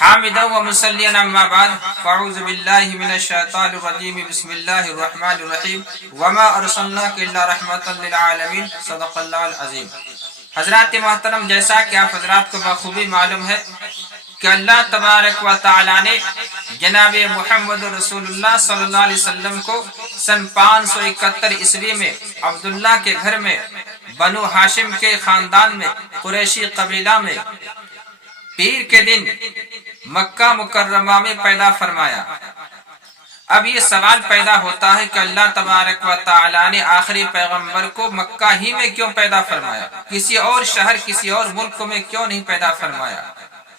حامدا ومصليا اما بعد فاعوذ بالله من الشيطان الرجيم بسم الله الرحمن الرحيم وما ارسلناك الا رحمة للعالمين صدق اللہ العظیم۔ حضرات محترم، جیسا کہ آپ حضرات کو بخوبی معلوم ہے کہ اللہ تبارک و تعالی نے جناب محمد رسول اللہ صلی اللہ علیہ وسلم کو سن 571 عیسوی میں عبداللہ کے گھر میں بنو ہاشم کے خاندان میں قریشی قبیلہ میں پیر کے دن مکہ مکرمہ میں پیدا فرمایا۔ اب یہ سوال پیدا ہوتا ہے کہ اللہ تبارک و تعالی نے آخری پیغمبر کو مکہ ہی میں کیوں پیدا فرمایا؟ کسی اور شہر، کسی اور ملک میں کیوں نہیں پیدا فرمایا؟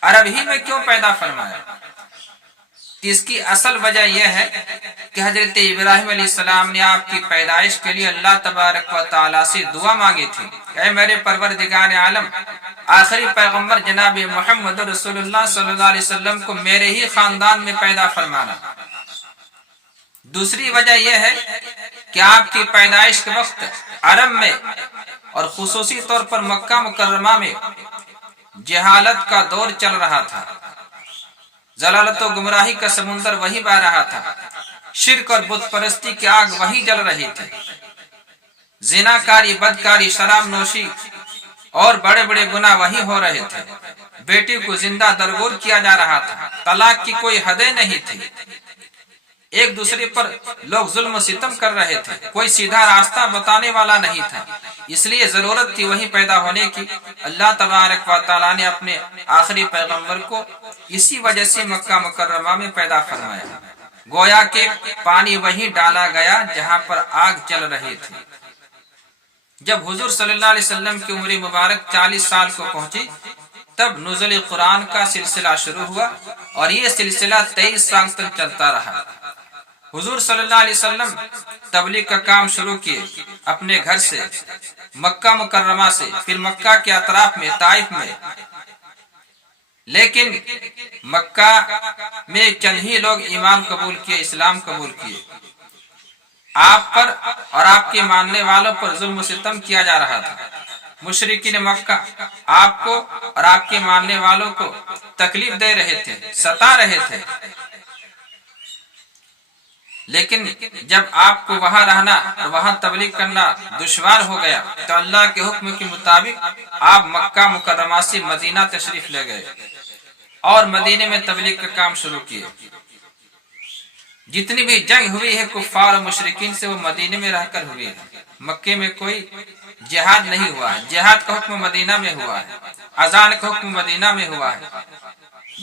عرب ہی میں کیوں پیدا فرمایا؟ اس کی اصل وجہ یہ ہے کہ حضرت ابراہیم علیہ السلام نے آپ کی پیدائش کے لیے اللہ تبارک و تعالی سے دعا مانگی تھی، اے میرے پروردگار عالم، آخری پیغمبر جناب محمد رسول اللہ صلی اللہ علیہ وسلم کو میرے ہی خاندان میں پیدا فرمانا۔ دوسری وجہ یہ ہے کہ آپ کی پیدائش کے وقت عرب میں اور خصوصی طور پر مکہ مکرمہ میں جہالت کا دور چل رہا تھا، ضلالت و گمراہی کا سمندر وہی بہہ رہا تھا، شرک اور بت پرستی کی آگ وہی جل رہی تھی، زنا کاری، بدکاری، شراب نوشی اور بڑے بڑے گناہ وہی ہو رہے تھے، بیٹی کو زندہ درگور کیا جا رہا تھا، طلاق کی کوئی حدیں نہیں تھی، ایک دوسرے پر لوگ ظلم و ستم کر رہے تھے، کوئی سیدھا راستہ بتانے والا نہیں تھا، اس لیے ضرورت تھی وہی پیدا ہونے کی۔ اللہ تبارک و تعالی نے اپنے آخری پیغمبر کو اسی وجہ سے مکہ مکرمہ میں پیدا فرمایا، گویا کہ پانی وہیں ڈالا گیا جہاں پر آگ جل رہی تھی۔ جب حضور صلی اللہ علیہ وسلم کی عمر مبارک 40 سال کو پہنچی تب نزول قرآن کا سلسلہ شروع ہوا اور یہ سلسلہ 23 سال تک چلتا رہا۔ حضور صلی اللہ علیہ وسلم تبلیغ کا کام شروع کیے اپنے گھر سے، مکہ مکرمہ سے، پھر مکہ کے اطراف میں، طائف میں، لیکن مکہ میں چند ہی لوگ ایمان قبول کیے، اسلام قبول کیے۔ آپ پر اور آپ کے ماننے والوں پر ظلم و ستم کیا جا رہا تھا، مشرکین مکہ آپ کو اور آپ کے ماننے والوں کو تکلیف دے رہے تھے، ستا رہے تھے، لیکن جب آپ کو وہاں رہنا اور وہاں تبلیغ کرنا دشوار ہو گیا تو اللہ کے حکم کے مطابق آپ مکہ مکرمہ سے مدینہ تشریف لے گئے اور مدینے میں تبلیغ کا کام شروع کیے۔ جتنی بھی جنگ ہوئی ہے کفار اور مشرکین سے وہ مدینے میں رہ کر ہوئی ہے، مکے میں کوئی جہاد نہیں ہوا ہے، جہاد کا حکم مدینہ میں ہوا ہے، اذان کا حکم مدینہ میں ہوا ہے،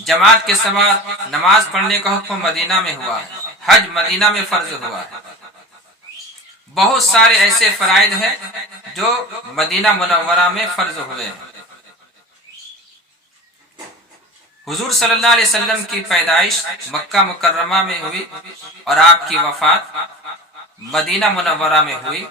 جماعت کے ساتھ نماز پڑھنے کا حکم مدینہ میں ہوا ہے، حج مدینہ میں فرض ہوا ہے۔ بہت سارے ایسے فرائض ہیں جو مدینہ منورہ میں فرض ہوئے ہیں۔ حضور صلی اللہ علیہ وسلم کی پیدائش مکہ مکرمہ میں ہوئی اور آپ کی وفات مدینہ منورہ میں ہوئی۔